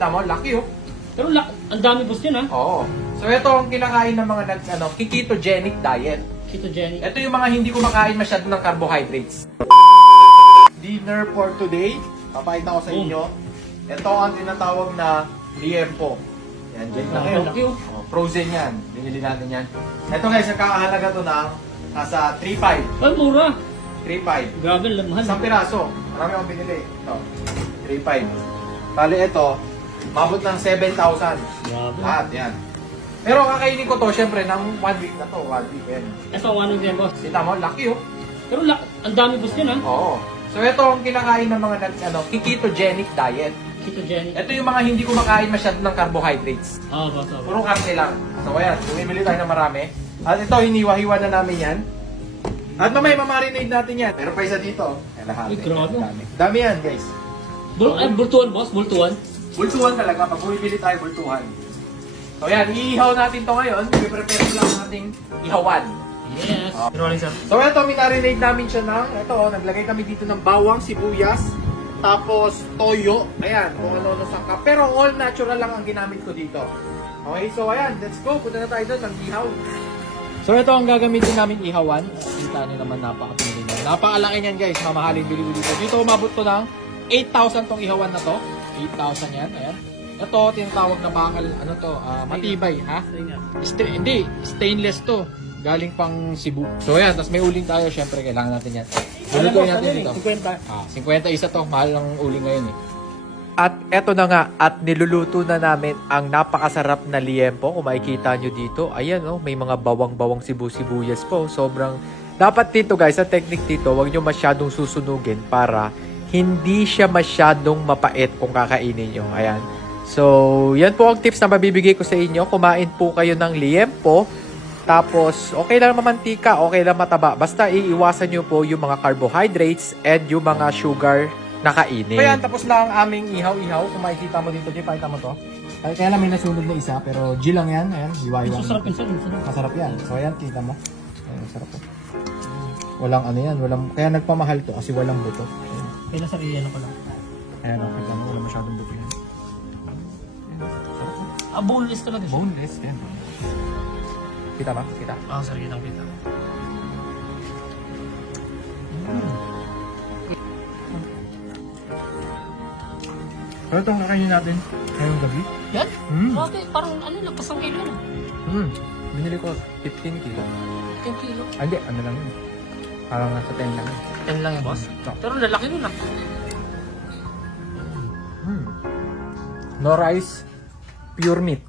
Tama, laki oh. Pero ang dami boss yan ha. Oo. So ito ang kinakain ng mga ketogenic diet. Ketogenic. Ito yung mga hindi kumakain masyado ng carbohydrates. Dinner for today, papakita ko sa inyo. Ito ang tinatawag na liempo. Yan, dyan na kayo. Oh, frozen yan. Binili natin yan. Ito guys, nakakahalaga to ng nasa 3.5. Ay, mura. 3.5. Grabe, mahal. Isang piraso. Marami akong binili. Ito. 3.5. Bali ito, mabot ng 7,000. Grabe. Lahat, yan. Pero kakainin ko to, syempre, ng 1 week na to. 1 week yan. Ito, 1 week yan, boss. Kita mo, laki oh. Pero ang dami boss yan ha. Oo. So ito ang kinakain ng mga ketogenic diet. Ketogenic. Ito yung mga hindi kumakain masyado ng carbohydrates. Oo, boss. Puro karne lang. So ayan, bumibili tayo ng marami. At ito, hiniwa-hiwa na namin yan. At mamaya mamarinate natin yan. Pero pa isa dito. Lahat. Ay, grabe. Dami yan, guys. Bultuan, boss? Bultuan? Bultuhan talaga. Pag bumibili tayo, bultuhan. So ayan, iihaw natin to ngayon. I-prepare ko lang ang ating ihawan. Yes. So ito, minarinate namin siya ng, ito, naglagay kami dito ng bawang, sibuyas, tapos toyo, ayan, kung ano-ano sangkap. Pero all natural lang ang ginamit ko dito. Okay, so ayan, let's go. Punta na tayo doon, mag-ihaw. So ito ang gagamitin namin ihawan. Kita nyo naman, napakapili niya. Napakalaki niyan guys, mamahaling bili-bili dito. Dito umabot to ng 8,000 tong ihawan na to. 8,000 yan, ayan. Ito, tinatawag na bakal, ano to, matibay, ha? Hindi, stainless to. Galing pang Cebu. So ayan, tapos may uling tayo, syempre kailangan natin yan. Lulutuin natin dito. 50. 50 isa to, mahal ng uling ngayon eh. At eto na nga, at niluluto na namin ang napakasarap na liempo. Kung makikita nyo dito, ayan oh, may mga bawang-bawang sibuyas po. Sobrang, dapat dito guys, sa technique dito, huwag nyo masyadong susunugin para hindi siya masyadong mapait kung kakainin nyo. Ayan. So, yan po ang tips na mabibigay ko sa inyo. Kumain po kayo ng liempo. Tapos, okay lang mamantika, okay lang mataba. Basta iiwasan nyo po yung mga carbohydrates and yung mga sugar na kainin. So yan, tapos na ang aming ihaw-ihaw. Kung makikita mo dito, pakita mo to. Kaya lang may nasunod na isa, pero G lang yan. Ayan, iwa-iwa. Masarap yan. Masarap yan. So ayan, kita mo. Ayan, masarap po. Walang ano yan, kaya nagpamahal to kasi walang buto. Ayan. Kaya nasa iyan ko lang. Ayan, kita mo, walang masyadong buto yan. Boneless talaga siya. Boneless, yan. Kita ba? Kita? Sorry, kita. Pero itong kakainin natin ngayong gabi. Yan? Grabe, parang lagpas ng kilo na. Binili ko 15 kilo. 10 kilo? Hindi, ano lang yun. Parang nasa 10 lang yun. 10 lang yan, boss? Pero lalaki nun ah. No rice, pure meat.